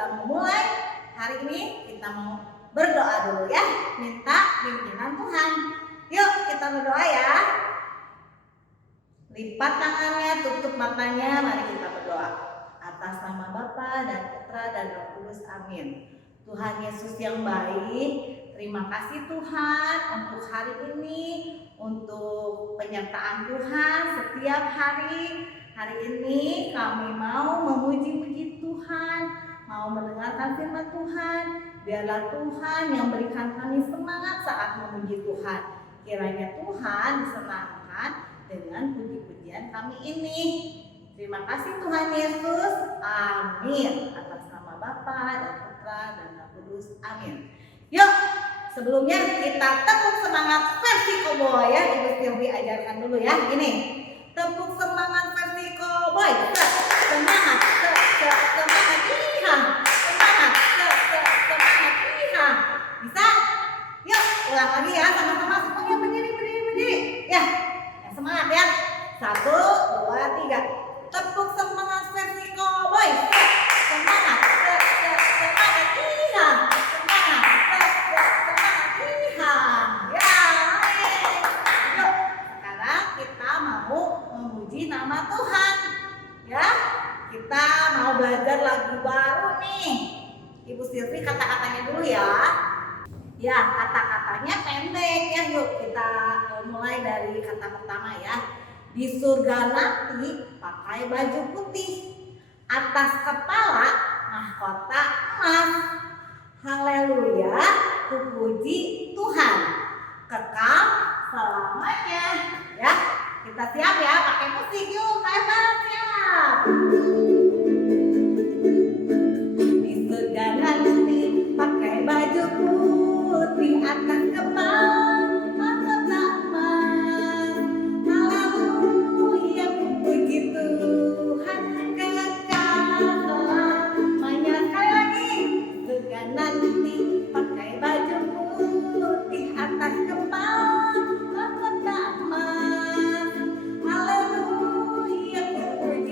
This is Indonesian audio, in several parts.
kita mau mulai hari ini, kita mau berdoa dulu ya, minta pimpinan Tuhan. Yuk kita berdoa ya. Lipat tangannya, tutup matanya, mari kita berdoa. Atas nama Bapa dan Putra dan Roh Kudus, amin. Tuhan Yesus yang baik, terima kasih Tuhan untuk hari ini, untuk penyertaan Tuhan setiap hari. Hari ini kami mau memuji-muji Tuhan, mau mendengarkan firman Tuhan. Biarlah Tuhan yang berikan kami semangat saat memuji Tuhan. Kiranya Tuhan disenangkan dengan puji-pujian kami ini. Terima kasih Tuhan Yesus, amin. Atas nama Bapa dan Putra dan Roh Kudus, amin. Yuk, sebelumnya kita tepuk semangat versi Cowboy ya. Ibu Silvi ajarkan dulu ya. Gini, tepuk semangat versi Cowboy. Semangat, semangat, iya. Semangat, semangat, iya. Bisa? Yuk, ulang lagi ya, sama-sama semuanya berdiri. Ya, yang semangat ya. 1, 2, 3. Tepuk semangat versi Cowboy. Semangat, semangat, iya. Semangat, semangat, iya. Ya, yuk. Sekarang kita mau memuji nama Tuhan. Ya, kita mau belajar lagu baru nih. Ibu Silvi kata-katanya dulu ya. Ya, kata-katanya pendek ya. Yuk kita mulai dari kata pertama ya. Di surga nanti pakai baju putih, atas kepala mahkota emas. Haleluya, puji Tuhan, kekal selamanya. Ya, kita siap ya, pakai musik yuk, kayak siap. Di surga nanti pakai baju putih, atas kepala mahkota emas. Haleluya, puji Tuhan, kekal selamanya. Sekali lagi, surga nanti pakai baju putih, atas kepala mahkota emas. Haleluya, puji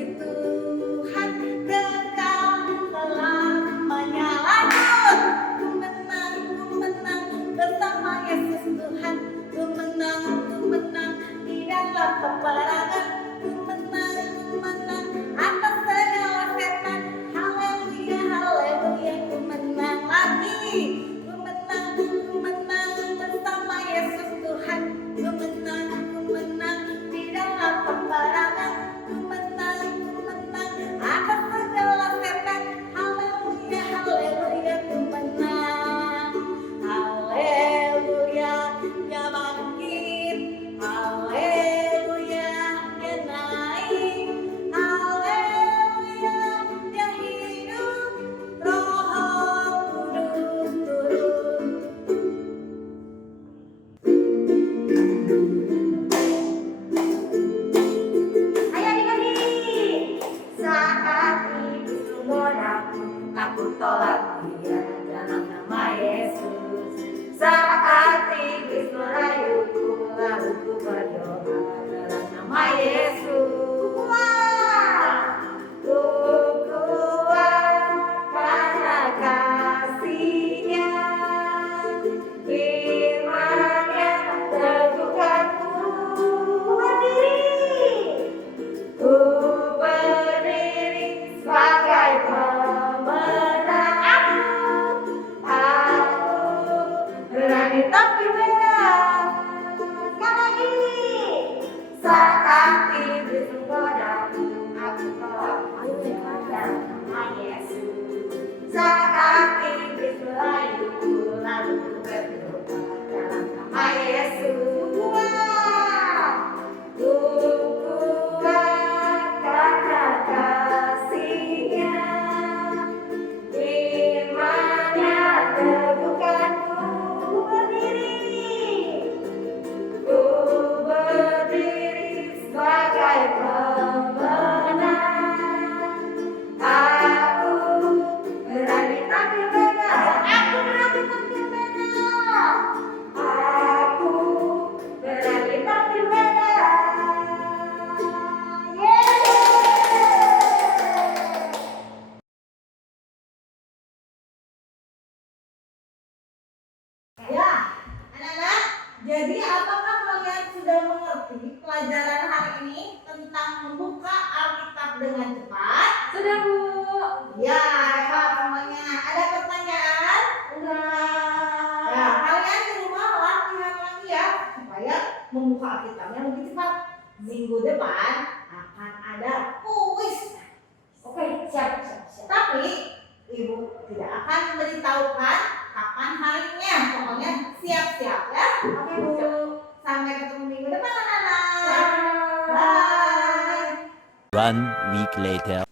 dengan cepat? Sudah, Bu. Ya, hebat semuanya. Ada pertanyaan? Enggak. Ya, kalian di rumah latihan lagi ya supaya membuka Alkitabnya lebih cepat. Minggu depan akan ada kuis. Oke, siap. Tapi ibu tidak akan memberitahukan kapan harinya. Pokoknya siap-siap ya. Oke, Bu. Sampai ketemu minggu depan anak-anak. Bye. Bye. 1 week later.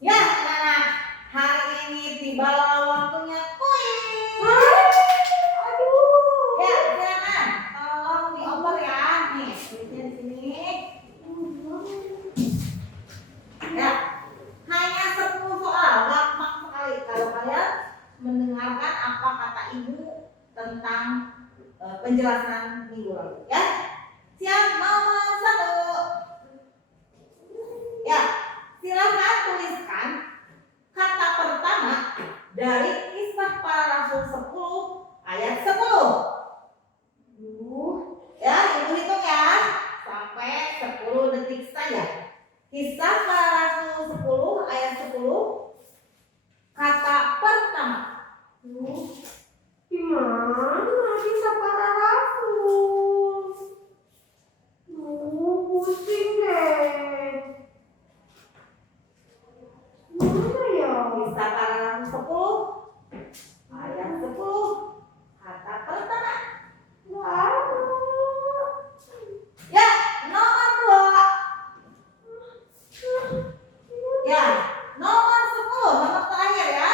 Ya anak-anak, hari ini tibalah waktunya kuis. Aduh. Ya silakan, tolong dioper ya. Nih, kuisnya di sini. Ya, hanya 10 soal, gampang sekali kalau kalian mendengarkan apa kata ibu tentang penjelasan minggu lalu ya. Siap, nomor 1. Ya, silakan tuliskan kata pertama dari Kisah Para Rasul 10 ayat 10. Ya, ibu hitung ya sampai 10 detik saja. Kisah Para Rasul 10 ayat 10. Kata pertama. Gimana bisa para rasul? Pusing deh. Gimana ya? Kisah Para Rasul 10 ayat 10. Kata pertama. Ya, nomor 2. Ya, nomor 10, nomor terakhir ya.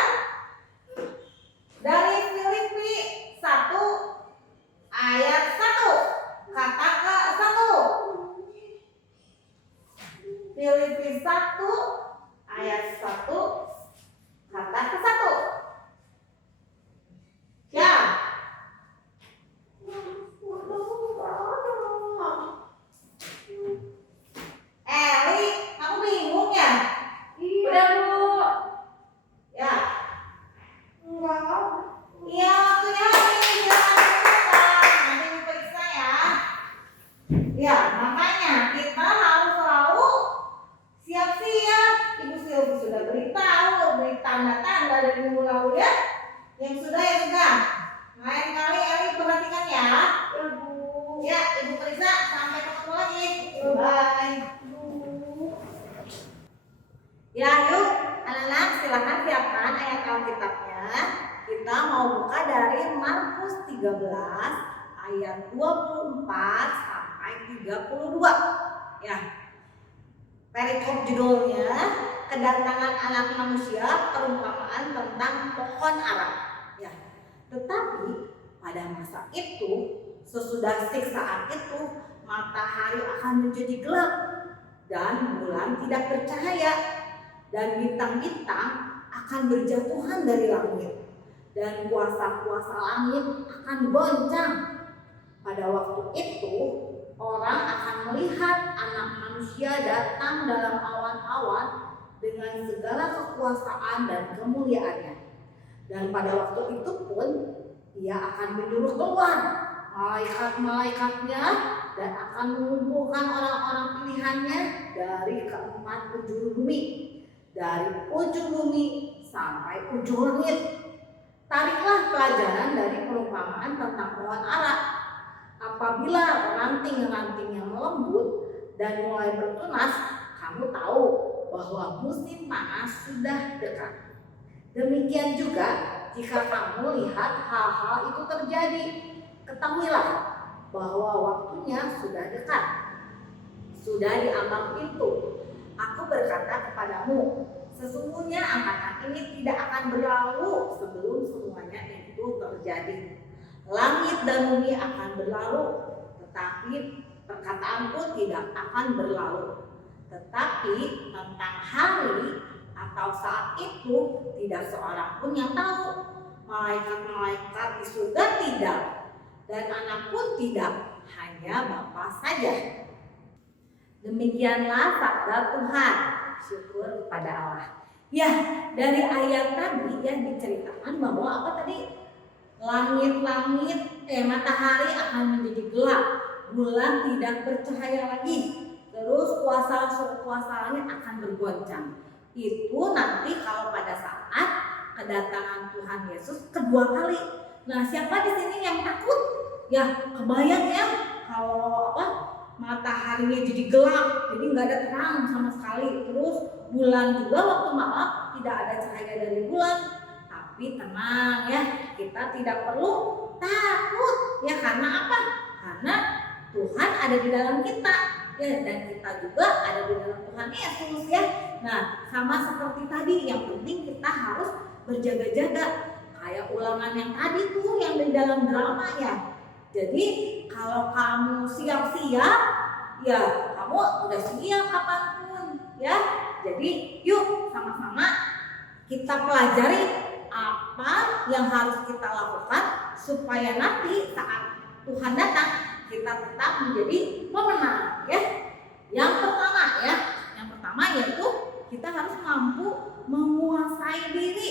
Dari Filipi 1 ayat 1. Kata ke 1. Filipi 1 ayat 1. Kata ke 1. Ya. Eli, kamu bingung ya? Udah, Bu. Ya. Enggak. Iya, waktunya habis. Jangan lupa. Nanti diperiksa ya. Ya, makanya kita harus selalu siap-siap. Ibu Silvi sudah beri tanda-tanda dari minggu lalu ya. Yang sudah. Lain kali Eli perhatikan ya. Ya, Bu. Ya, ibu periksa. Sampai ketemu lagi. Bye. Ya, yuk anak-anak silakan siapkan ayat Alkitabnya. Kita mau buka dari Markus 13 ayat 24 sampai 32. Ya. Perikop judulnya Kedatangan Anak Manusia, perumpamaan tentang pohon ara. Ya. Tetapi pada masa itu, sesudah siksaan itu, matahari akan menjadi gelap dan bulan tidak bercahaya dan bintang-bintang akan berjatuhan dari langit dan kuasa-kuasa langit akan goncang. Pada waktu itu orang akan melihat Anak Manusia datang dalam awan-awan dengan segala kekuasaan dan kemuliaannya. Dan pada waktu itu pun ia akan menyuruh keluar malaikat-malaikatnya dan akan mengumpulkan orang-orang pilihannya dari keempat penjuru bumi, dari ujung bumi sampai ujung langit. Tariklah pelajaran dari perumpamaan tentang pohon ara. Apabila ranting-rantingnya melembut dan mulai bertunas, kamu tahu bahwa musim panas sudah dekat. Demikian juga jika kamu lihat hal-hal itu terjadi, ketahuilah bahwa waktunya sudah dekat. Sudah di ambang pintu. Aku berkata kepadamu, sesungguhnya angkatan ini tidak akan berlalu sebelum semuanya itu terjadi. Langit dan bumi akan berlalu, tetapi perkataanku tidak akan berlalu. Tetapi tentang hari atau saat itu tidak seorang pun yang tahu. Malaikat-malaikat di surga tidak, dan anak pun tidak, hanya Bapa saja. Demikianlah sabda Tuhan. Syukur kepada Allah. Ya, dari ayat tadi yang diceritakan bahwa apa tadi? Langit-langit, matahari akan menjadi gelap, bulan tidak bercahaya lagi. terus kuasa-kuasanya akan bergoncang. Itu nanti kalau pada saat kedatangan Tuhan Yesus kedua kali. Nah, siapa di sini yang takut? Ya, kebayang ya kalau mataharinya jadi gelap, jadi nggak ada terang sama sekali. Terus bulan juga waktu malam tidak ada cahaya dari bulan. Tapi tenang ya, kita tidak perlu takut ya. Karena apa? Karena Tuhan ada di dalam kita ya, dan kita juga ada di dalam Tuhan Yesus ya. Nah, sama seperti tadi, yang penting kita harus berjaga-jaga. Kayak ulangan yang tadi tuh yang di dalam drama ya. Jadi kalau kamu siap-siap, ya kamu udah siap kapanpun ya. Jadi yuk sama-sama kita pelajari apa yang harus kita lakukan supaya nanti saat Tuhan datang kita tetap menjadi pemenang ya. Yang pertama yaitu kita harus mampu menguasai diri.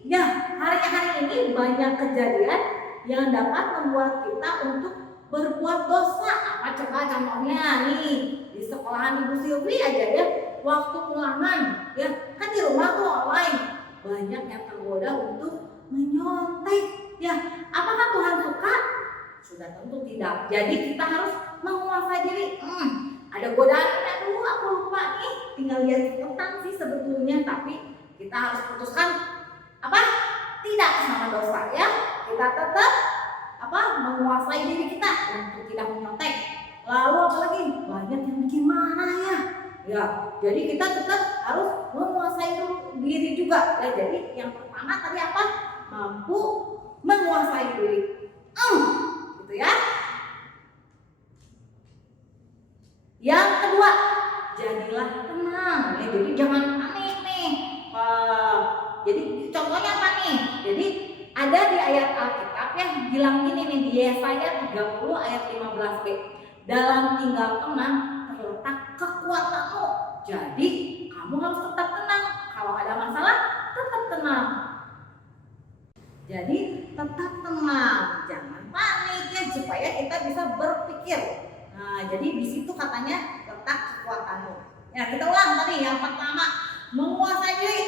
Ya, hari ini banyak kejadian yang dapat membuat kita untuk berbuat dosa. Apa coba contohnya nih di sekolahan Ibu Silvi aja ya, waktu ulangan ya kan di rumah tuh online banyak yang tergoda untuk menyontek ya. Apakah Tuhan suka? Sudah tentu tidak. Jadi kita harus menguasai diri. Ada godaan, aduh aku lupa nih, tinggal lihat cepetan sih sebetulnya, tapi kita harus putuskan tidak sama dosa ya. Kita tetap menguasai diri kita untuk tidak menyontek. Lalu apalagi banyak yang bikin marah ya. Jadi kita tetap harus menguasai diri juga ya. Jadi yang pertama tadi mampu menguasai diri. Gitu ya. Yang kedua, jadilah tenang ya. Jadi jangan panik nih. Jadi contohnya apa nih? Jadi ada di ayat Alkitab yang bilang gini nih, di Yesaya 30 ayat 15b. Dalam tinggal tenang terletak kekuatanmu. Jadi kamu harus tetap tenang. Kalau ada masalah tetap tenang. Jadi tetap tenang, jangan panik ya, supaya kita bisa berpikir. Nah, jadi di situ katanya letak kekuatanmu. Ya, kita ulang tadi. Yang pertama, menguasai diri.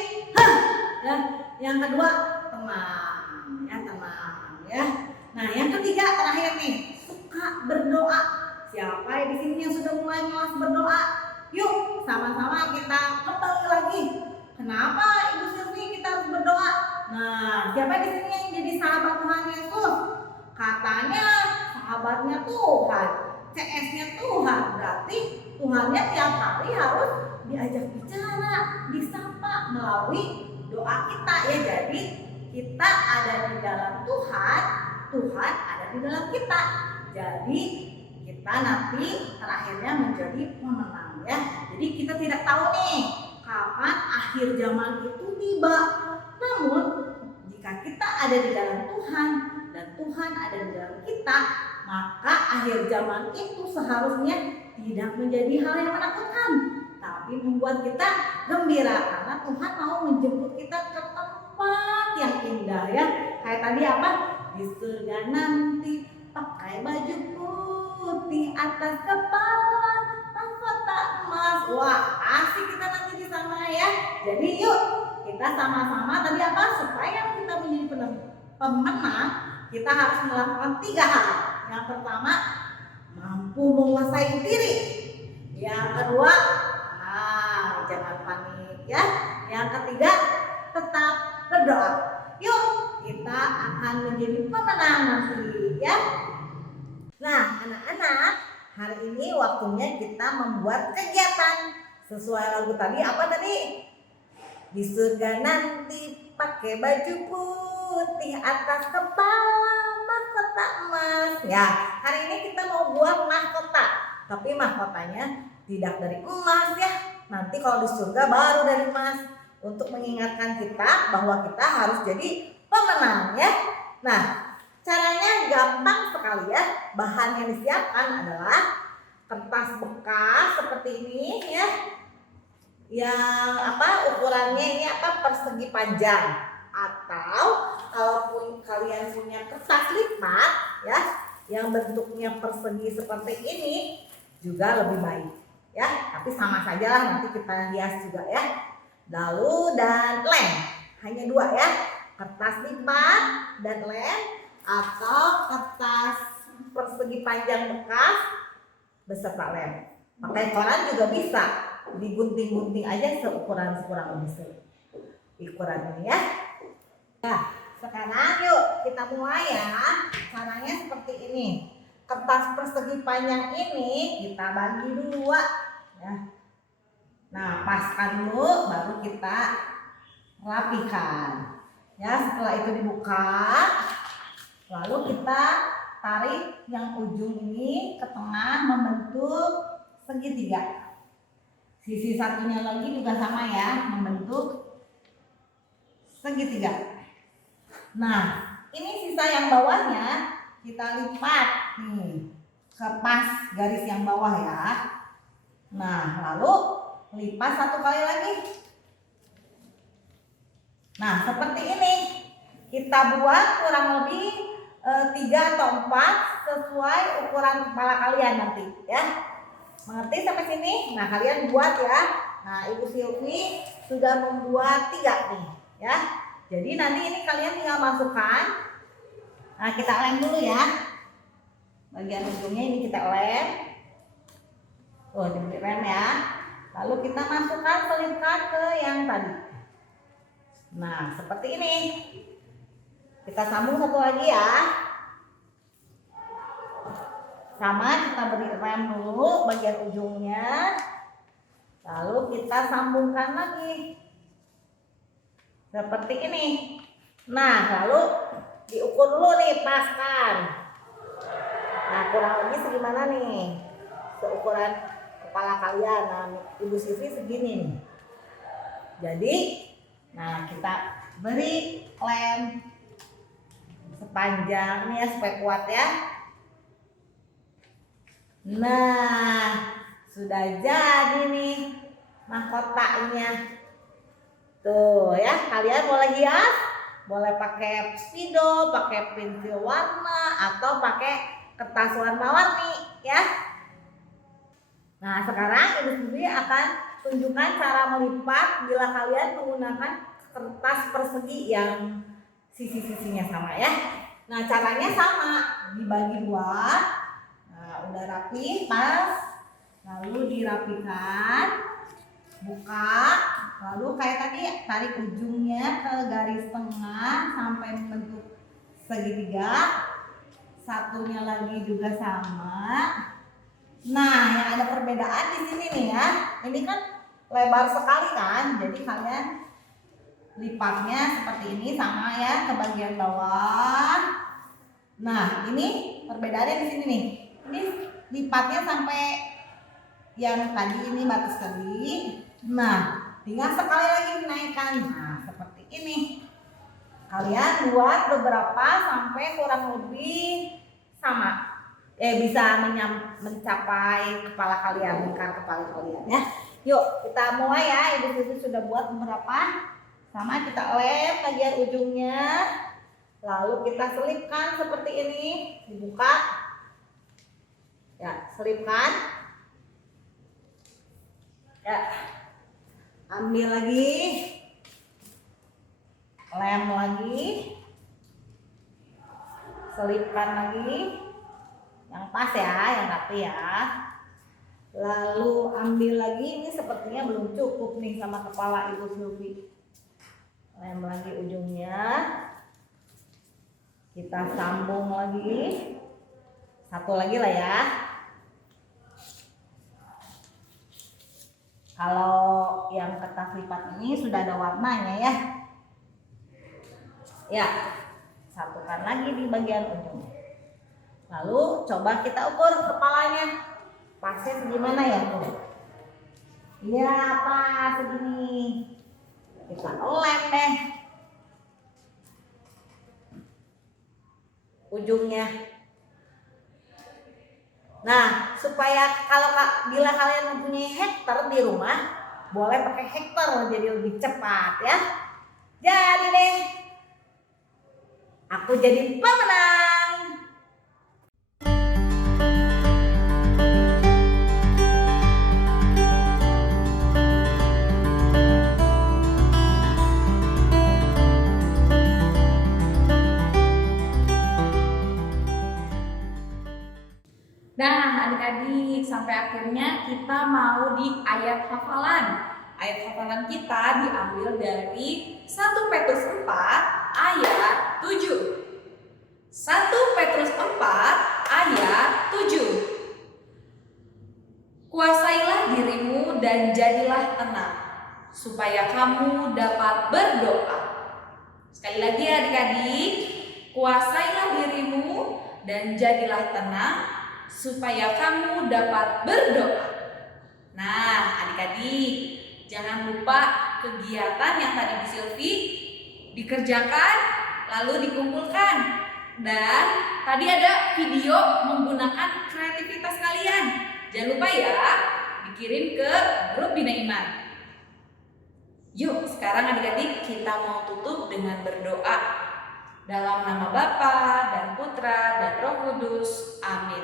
Ya, yang kedua, tenang. Ya, tenang ya. Nah, yang ketiga terakhir nih, suka berdoa. Siapa di sini yang sudah mulai malas berdoa? Yuk, sama-sama kita kembali lagi. Kenapa Ibu Silvi kita harus berdoa? Nah, siapa di sini yang jadi sahabat Tuhan Yesus? Katanya sahabatnya Tuhan, CS-nya Tuhan. Berarti Tuhannya tiap hari harus diajak bicara, disapa melalui doa kita ya. Jadi kita ada di dalam Tuhan, Tuhan ada di dalam kita. Jadi kita nanti terakhirnya menjadi pemenang ya. Jadi kita tidak tahu nih kapan akhir zaman itu tiba. Namun jika kita ada di dalam Tuhan dan Tuhan ada di dalam kita, maka akhir zaman itu seharusnya tidak menjadi hal yang menakutkan, tapi membuat kita gembira karena Tuhan mau menjemput kita ke tempat yang indah ya. Kayak tadi di surga nanti pakai baju putih, atas kepala mahkota emas. Wah, asik kita nanti di sana ya. Jadi yuk kita sama-sama tadi supaya kita menjadi pemenang, kita harus melakukan 3 hal. Yang pertama, mampu menguasai diri. Yang kedua, jangan panik ya. Yang ketiga, tetap berdoa. Yuk, kita akan menjadi pemenang nanti ya. Nah, anak-anak, hari ini waktunya kita membuat kegiatan sesuai lagu tadi. Apa tadi? Di surga nanti pakai baju putih, atas kepala mahkota emas. Ya, hari ini kita mau buat mahkota, tapi mahkotanya tidak dari emas ya. Nanti kalau di surga baru dari emas, untuk mengingatkan kita bahwa kita harus jadi pemenang ya. Nah, caranya gampang sekali ya. Bahan yang disiapkan adalah kertas bekas seperti ini ya. Yang ukurannya ini persegi panjang, atau kalau kalian punya kertas lipat ya yang bentuknya persegi seperti ini juga lebih baik ya, tapi sama saja lah, nanti kita hias juga ya. Lalu dan lem, hanya dua ya, kertas lipat dan lem, atau kertas persegi panjang bekas beserta lem. Pakai koran juga bisa, digunting-gunting aja seukuran kurang lebih ukuran ini ya. Nah, sekarang yuk kita mulai ya. Caranya seperti ini. Kertas persegi panjang ini kita bagi dua ya. Nah, paskan dulu baru kita rapikan. Ya, setelah itu dibuka, lalu kita tarik yang ujung ini ke tengah membentuk segitiga. Sisi satunya lagi juga sama ya, membentuk segitiga. Nah, ini sisa yang bawahnya kita lipat nih ke pas garis yang bawah ya. Nah, lalu lipat satu kali lagi. Nah, seperti ini kita buat kurang lebih 3 atau 4 sesuai ukuran kepala kalian nanti ya. Mengerti sampai sini? Nah, kalian buat ya. Nah, Ibu Silvi sudah membuat 3 nih ya. Jadi nanti ini kalian tinggal masukkan. Nah, kita lem dulu ya. Bagian ujungnya ini kita lem. Oh, diberi lem ya. Lalu kita masukkan, selipkan ke yang tadi. Nah, seperti ini. Kita sambung satu lagi ya. Sama, kita beri rem dulu bagian ujungnya. Lalu kita sambungkan lagi. Seperti ini. Nah, lalu diukur dulu nih, paskan. Nah, kurang lebih segimana nih? Seukuran kepala kalian. Nah, Ibu Silvi segini nih. Jadi, nah kita beri lem sepanjang nih ya supaya kuat ya. Nah, sudah jadi nih mahkotanya. Tuh ya, kalian boleh hias, boleh pakai spidol, pakai pensil warna, atau pakai kertas warna-warni ya. Nah, sekarang Ibu Silvi akan tunjukkan cara melipat bila kalian menggunakan kertas persegi yang sisi-sisinya sama ya. Nah, caranya sama, dibagi 2. Nah, udah rapi, pas. Lalu dirapikan, buka, lalu kayak tadi tarik ujungnya ke garis tengah sampai membentuk segitiga. Satunya lagi juga sama. Nah, yang ada perbedaan di sini nih ya. Ini kan lebar sekali kan, jadi kalian lipatnya seperti ini sama ya ke bagian bawah. Nah, ini perbedaannya di sini nih. Ini lipatnya sampai yang tadi ini batas kali. Nah, tinggal sekali lagi dinaikkan. Nah, seperti ini. Kalian buat beberapa sampai kurang lebih sama. Bisa mencapai kepala kalian, lingkar kepala kalian ya. Yuk, kita mulai ya. Ibu Silvi sudah buat beberapa. Sama, kita lem bagian ujungnya. Lalu kita selipkan seperti ini. Dibuka. Ya, selipkan. Ya. Ambil lagi. Lem lagi. Selipkan lagi. Yang pas ya, yang rapi ya. Lalu ambil lagi, ini sepertinya belum cukup nih sama kepala Ibu Silvi. Lem lagi ujungnya. Kita sambung lagi. Satu lagi lah ya. Kalau yang kertas lipat ini sudah ada warnanya ya. Ya, satukan lagi di bagian ujung. Lalu coba kita ukur kepalanya. Pasnya segimana ya tuh? Iya, pas segini. Kita lem deh ujungnya. Nah, supaya bila kalian mempunyai hektar di rumah, boleh pakai hektar jadi lebih cepat ya. Jadi deh, aku jadi pemenang. adik-adik, sampai akhirnya kita mau di ayat hafalan. Ayat hafalan kita diambil dari 1 Petrus 4 ayat 7. 1 Petrus 4 ayat 7. Kuasailah dirimu dan jadilah tenang, supaya kamu dapat berdoa. Sekali lagi adik-adik, kuasailah dirimu dan jadilah tenang, supaya kamu dapat berdoa. Nah, adik-adik, jangan lupa kegiatan yang tadi Bu Silvi dikerjakan lalu dikumpulkan. Dan tadi ada video menggunakan kreativitas kalian. Jangan lupa ya, dikirim ke grup Bina Iman. Yuk, sekarang adik-adik kita mau tutup dengan berdoa. Dalam nama Bapa dan Putra dan Roh Kudus. Amin.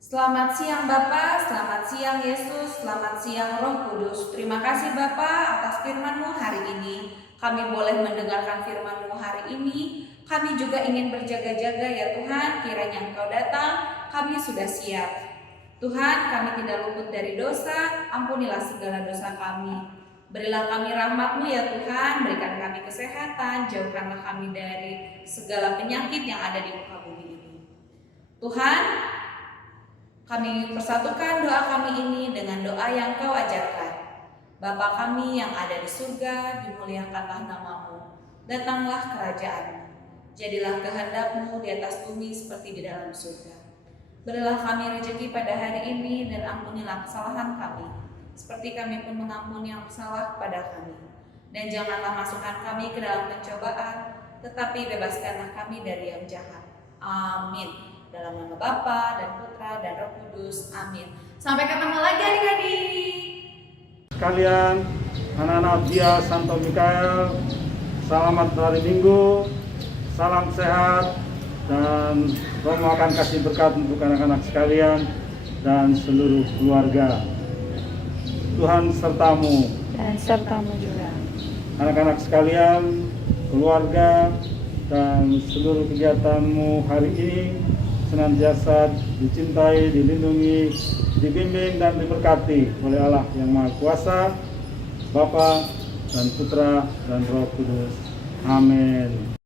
Selamat siang Bapa, selamat siang Yesus, selamat siang Roh Kudus. Terima kasih Bapa atas firman-Mu hari ini. Kami boleh mendengarkan firman-Mu hari ini. Kami juga ingin berjaga-jaga ya Tuhan, kiranya Engkau datang, kami sudah siap. Tuhan, kami tidak luput dari dosa, ampunilah segala dosa kami. Berilah kami rahmat-Mu ya Tuhan, berikan kami kesehatan, jauhkanlah kami dari segala penyakit yang ada di muka bumi ini. Tuhan, kami persatukan doa kami ini dengan doa yang Kau ajarkan. Bapa kami yang ada di surga, dimuliakanlah nama-Mu. Datanglah kerajaan-Mu. Jadilah kehendak-Mu di atas bumi seperti di dalam surga. Berilah kami rezeki pada hari ini dan ampunilah kesalahan kami, seperti kami pun mengampuni yang bersalah kepada kami. Dan janganlah masukkan kami ke dalam pencobaan, tetapi bebaskanlah kami dari yang jahat. Amin. Dalam nama Bapa dan Putra dan Roh Kudus. Amin. Sampai ketemu lagi adik-adik. Sekalian, anak-anak Dia Santo Mikael, selamat hari Minggu, salam sehat, dan Romo akan kasih berkat untuk anak-anak sekalian dan seluruh keluarga. Tuhan sertamu dan sertamu juga. Anak-anak sekalian, keluarga, dan seluruh kegiatanmu hari ini senantiasa dicintai, dilindungi, dibimbing dan diberkati oleh Allah yang Maha Kuasa, Bapa dan Putra dan Roh Kudus. Amin.